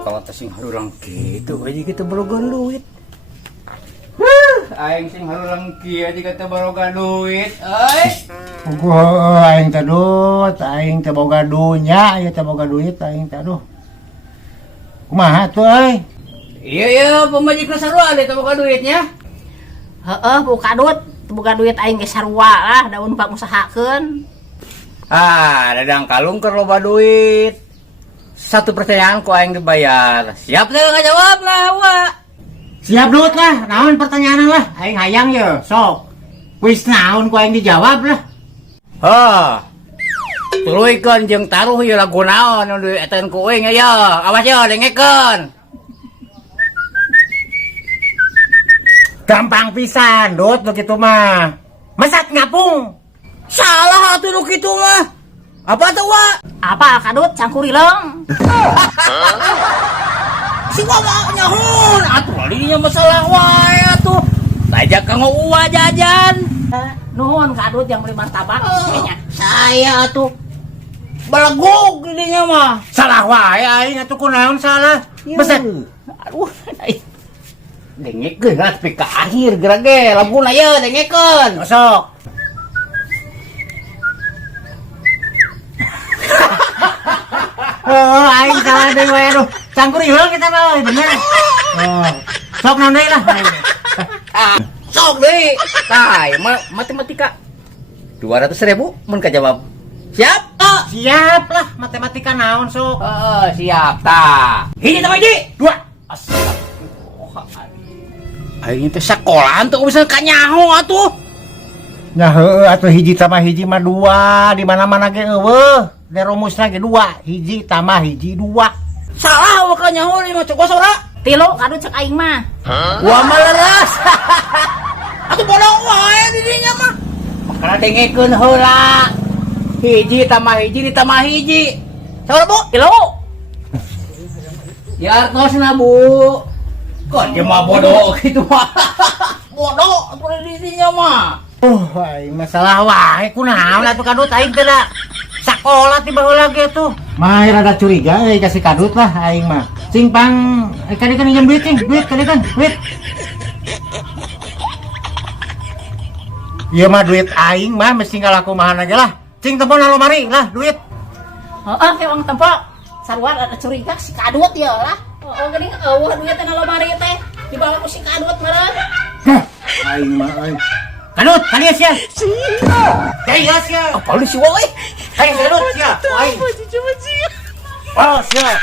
Kalau sing harulang gitu aja kita barogan duit. Aing sing harulang kieu aja kita barogan duit. Aing teh dut, aing teh boga dunya, aya teh boga duit aing teh aduh. Kumaha tuh euy? Iya pemajikna sarua teh boga duitnya. Heeh, buka duit aing ge sarua lah daun pak usahakeun. Dadang kalung keur loba duit. Satu pertanyaan ku aing dibayar. Siap teh ngajawab lah, Wak. Siap dut lah, naon pertanyaan lah. Aing hayang ye, sok. Kuis naon ku aing dijawab lah. Tuluikeun jeung taruh ieu lagu naon nu dieteun ku euing aya. Awas ye dengekeun. Gampang pisan, dut begitu mah. Mesat ngapung. Salah atuh nu kitu mah. Apa tuh, Wak? Apa kadut cangkurileng? Si Wawa nyahun. Atuh dinya masalah wae atuh. Tajak kanggo uwa jajan. Nuhun kadut yang beli martabak kayaknya. Saya atuh belegug dinya mah. Salah wae aing atuh kunaon salah. Mesat. Aduh, dengekeun lah sampai ke akhir geura ge laguna ye dengekeun. Sok. Aing salah deui we aduh. Cangkurileng kita mah bener. Sok naon deui lah. Sok deui. Tah, matematika 200.000 mun kajawab. Siap? Siap lah, matematika naon sok. Siap. Tah. Hiji tambah hiji. 2. Aing teh sakola teu bisa kanyaho atuh. Nya heueuh atuh hiji tambah hiji mah 2, di mana-mana ge eueuh. Da rumusna ge 2, hiji tambah hiji 2. Salah we kanyaho ieu mah coba sora. 3 kadut cek aing mah. Wah maleres. Atuh bodoh wae di dinya mah. Makana dengekeun heula. Hiji tambah hiji ditambah hiji. Sabar, Bu? 3. Ya artosna, Bu. Kok dia mah bodoh gitu mah. Bodoh atuh di dinya mah. Aing masalah wae kunaon atuh kadut aing teh da sakola tiba heula ge tuh. Mah rada curiga euy kasih kadut lah aing mah. Cing pang kadang pinjam duit cing, duit kadang duit. Ieu mah duit aing mah mesti ngalakumahan aja lah. Cing telepon alomari lah duit. Heeh, ke uang tempo. Sarua ada curiga si kadut ya lah. Geuning eueuh duit teh alomari teh. Dibawa ku si kadut meureun. Aing mah aing. Kadut, kalian sia. Kalian sia. Apa lu sih wae? Kalian kadut sia. Aing. Oh, sia.